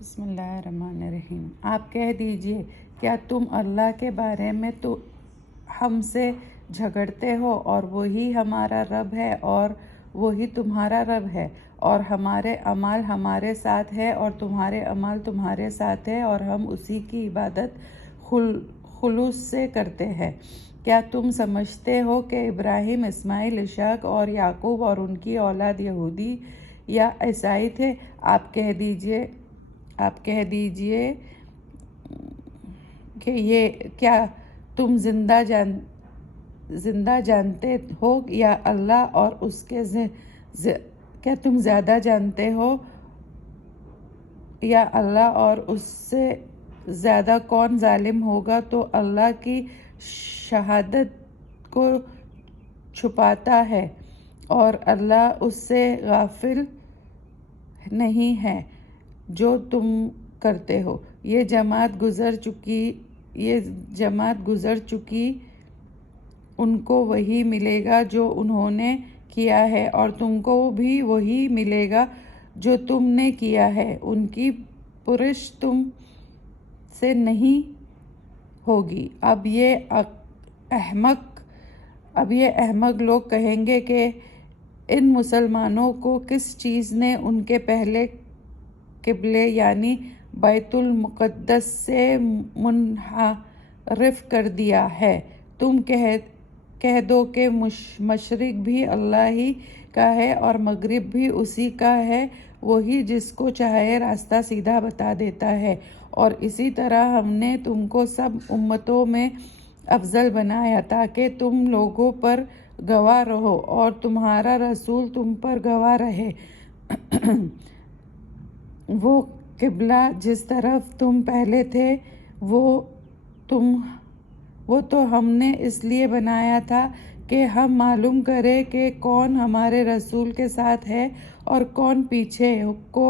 بسم اللہ الرحمن الرحیم۔ آپ کہہ دیجئے، کیا تم اللہ کے بارے میں تو ہم سے جھگڑتے ہو، اور وہی ہمارا رب ہے اور وہی تمہارا رب ہے، اور ہمارے اعمال ہمارے ساتھ ہے اور تمہارے اعمال تمہارے ساتھ ہے، اور ہم اسی کی عبادت خلوص سے کرتے ہیں۔ کیا تم سمجھتے ہو کہ ابراہیم، اسماعیل، اسحاق اور یعقوب اور ان کی اولاد یہودی یا عیسائی تھے؟ آپ کہہ دیجئے کہ یہ کیا تم زندہ جانتے ہو یا اللہ اور اس کے کیا تم زیادہ جانتے ہو یا اللہ اور اس سے زیادہ کون ظالم ہوگا؟ تو اللہ کی شہادت کو چھپاتا ہے اور اللہ اس سے غافل نہیں ہے جو تم کرتے ہو۔ یہ جماعت گزر چکی، ان کو وہی ملے گا جو انہوں نے کیا ہے، اور تم کو بھی وہی ملے گا جو تم نے کیا ہے۔ ان کی پرش تم سے نہیں ہوگی۔ اب یہ احمق لوگ کہیں گے کہ ان مسلمانوں کو کس چیز نے ان کے پہلے قبلے یعنی بیت المقدس سے منحرف کر دیا ہے؟ تم کہہ دو کہ مشرق بھی اللہ ہی کا ہے اور مغرب بھی اسی کا ہے، وہی جس کو چاہے راستہ سیدھا بتا دیتا ہے۔ اور اسی طرح ہم نے تم کو سب امتوں میں افضل بنایا تاکہ تم لوگوں پر گواہ رہو اور تمہارا رسول تم پر گواہ رہے۔ وہ قبلہ جس طرف تم پہلے تھے وہ تو ہم نے اس لیے بنایا تھا کہ ہم معلوم کریں کہ کون ہمارے رسول کے ساتھ ہے اور کون پیچھے کو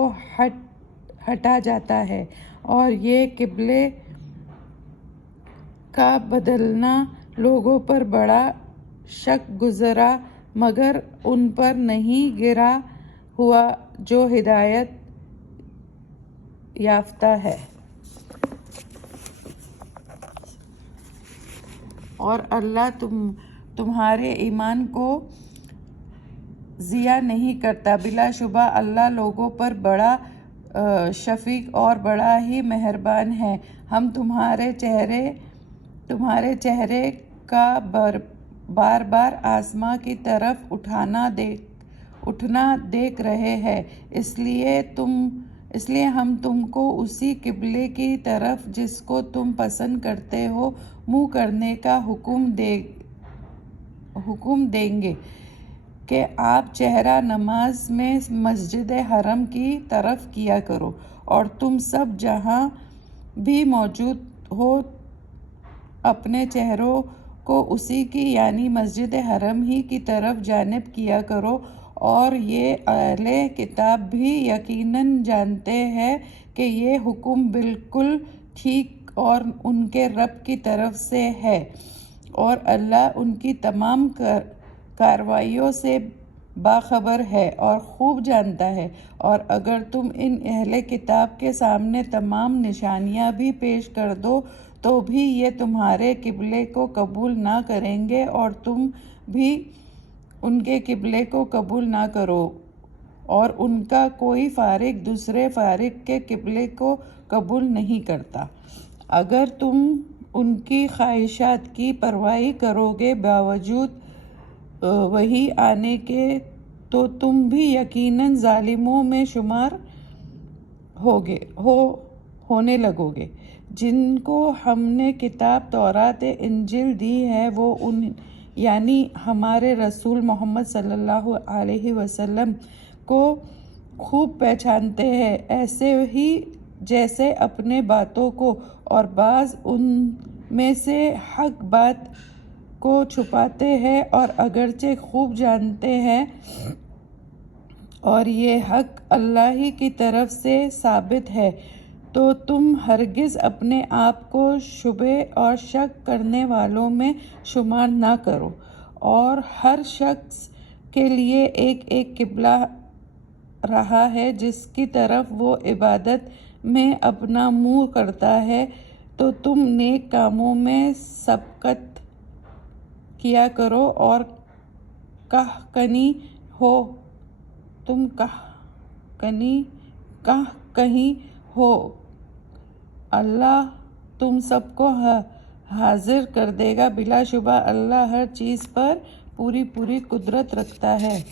ہٹا جاتا ہے۔ اور یہ قبلے کا بدلنا لوگوں پر بڑا شک گزرا، مگر ان پر نہیں گرا ہوا جو ہدایت یافتہ ہے۔ اور اللہ تمہارے ایمان کو ضائع نہیں کرتا۔ بلا شبہ اللہ لوگوں پر بڑا شفیق اور بڑا ہی مہربان ہے۔ ہم تمہارے چہرے کا بار بار آسماں کی طرف اٹھنا دیکھ رہے ہیں، اس لیے ہم تم کو اسی قبلے کی طرف جس کو تم پسند کرتے ہو منہ کرنے کا حکم دیں گے کہ آپ چہرہ نماز میں مسجد حرام کی طرف کیا کرو، اور تم سب جہاں بھی موجود ہو اپنے چہروں کو اسی کی یعنی مسجد حرام ہی کی طرف جانب کیا کرو۔ اور یہ اہل کتاب بھی یقیناً جانتے ہیں کہ یہ حکم بالکل ٹھیک اور ان کے رب کی طرف سے ہے، اور اللہ ان کی تمام کارروائیوں سے باخبر ہے اور خوب جانتا ہے۔ اور اگر تم ان اہل کتاب کے سامنے تمام نشانیاں بھی پیش کر دو تو بھی یہ تمہارے قبلے کو قبول نہ کریں گے، اور تم بھی ان کے قبلے کو قبول نہ کرو، اور ان کا کوئی فریق دوسرے فریق کے قبلے کو قبول نہیں کرتا۔ اگر تم ان کی خواہشات کی پیروی کرو گے باوجود وحی آنے کے، تو تم بھی یقیناً ظالموں میں شمار ہونے لگو گے۔ جن کو ہم نے کتاب تورات انجیل دی ہے وہ یعنی ہمارے رسول محمد صلی اللہ علیہ وسلم کو خوب پہچانتے ہیں، ایسے ہی جیسے اپنے باتوں کو، اور بعض ان میں سے حق بات کو چھپاتے ہیں، اور اگرچہ خوب جانتے ہیں اور یہ حق اللہ ہی کی طرف سے ثابت ہے، تو تم ہرگز اپنے آپ کو شبہ اور شک کرنے والوں میں شمار نہ کرو۔ اور ہر شخص کے لیے ایک قبلہ رہا ہے جس کی طرف وہ عبادت میں اپنا منہ کرتا ہے، تو تم نیک کاموں میں سبقت کیا کرو اور کہیں ہو اللہ تم سب کو حاضر کر دے گا۔ بلا شبہ اللہ ہر چیز پر پوری قدرت رکھتا ہے۔